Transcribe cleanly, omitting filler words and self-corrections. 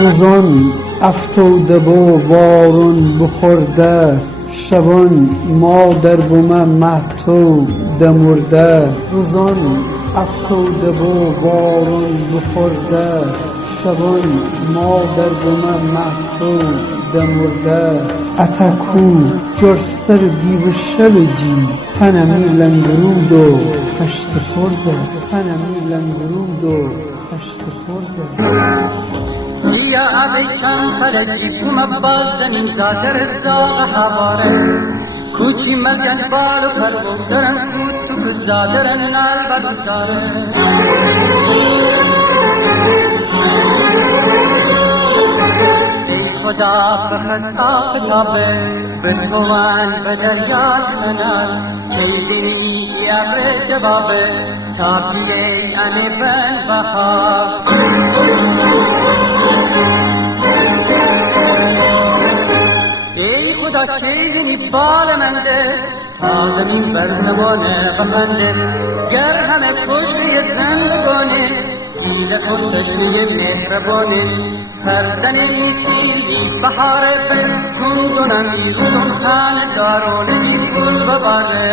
روزان افتوده و بارون بخورده، شبان مادر بومه مهتو دمرده. روزان افتوده و بارون بخورده، شبان مادر بومه مهتو دمرده. اتکو جرستر دیو شب جی، هنمی لنگرود و هشت خورده، هنمی لنگرود و هشت خورده. سیاه بیچم فلکی بوم باز زمین زادر زاغ حواره، کوچی ملگن بالو پرگو درن کود تو کزادرن نال بدکاره. ای خدا بخست آفتابه به توان به دریا کنن، کی بینی ابر جوابه تا بیه انی بن بخار. ای خدا کی بینی بال منده تا زمین بر زمانه بخنده، گر همه کشی زندگانه پیل کن تشنی مهربانه. هر زنی پیلی بهار بر چون دونم بیرون خانه دارونه این گل بباره.